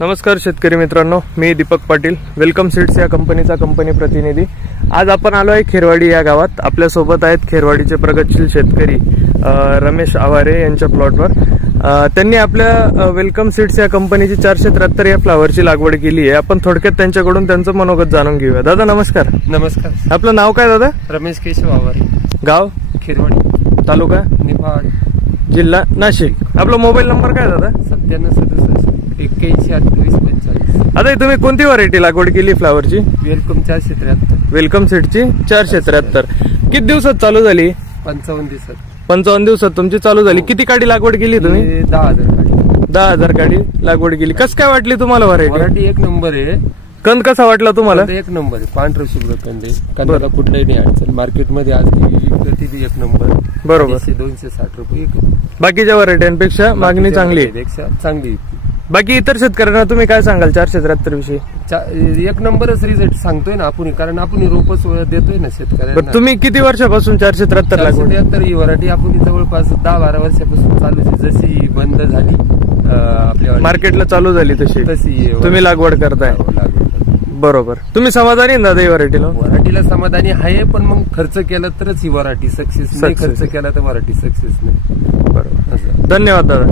नमस्कार शेतकरी मित्रांनो, मी दीपक पाटील, वेलकम सीड्स या कंपनीचा कंपनी प्रतिनिधी। आज आपण आलो आहे खेरवाडी या गावात। आपल्या सोबत आहेत खेरवाडीचे प्रगतशील शेतकरी रमेश आवारे यांच्या प्लॉटवर। त्यांनी आपल्या वेलकम सीड्स या कंपनीची 473 या फ्लावरची लागवड केली आहे। आपण थोडक्यात त्यांच्याकडून त्यांचं मनोगत जाणून घेऊया। दादा नमस्कार। नमस्कार। आपलं नाव काय दादा? रमेश केशव आवारे, गाव खेरवाडी, तालुका निफाड, जिल्हा नाशिक। आपला मोबाईल नंबर काय दादा? 9767 आता तुम्ही कोणती व्हरायटी लागवड केली फ्लावरची? वेलकम 473। वेलकम सीडची 473 किती दिवसात चालू झाली? 55 दिवसात। 55 दिवसात तुमची चालू झाली। किती काडी लागवड केली तुम्ही? 10,000 काडी। 10,000 काडी लागवड केली। कस काय वाटली तुम्हाला व्हरायटी? एक नंबर आहे। कंद कसा वाटला तुम्हाला? एक नंबर आहे, पांढरा शुभ्र कंद आहे। कंदाला कुठलाही नाही अडचण। मार्केटमध्ये आज गती बी एक नंबर। बरोबर। 260 रुपये एक। बाकीच्या व्हरायटीपेक्षा मागणी चांगली आहे। चांगली। बाकी इतर शेतकऱ्यांना तुम्ही काय सांगाल 473 विषयी? एक नंबरच रिझल्ट सांगतोय ना आपण, कारण आपण रोपच देतोय ना शेतकऱ्यांना। तुम्ही किती वर्षापासून 473 लागवड? 473 ही व्हरायटी आपण जवळपास 10-12 वर्षापासून चालू आहे। जशी बंद झाली आपल्या मार्केटला चालू झाली तशी तुम्ही लागवड करताय। बरोबर। तुम्ही समाधानी दादा या व्हरायटीला? व्हरायटीला समाधानी आहे, पण मग खर्च केला तरच ही व्हरायटी सक्सेस नाही, खर्च केला तर व्हरायटी सक्सेस नाही। बरोबर। धन्यवाद दादा।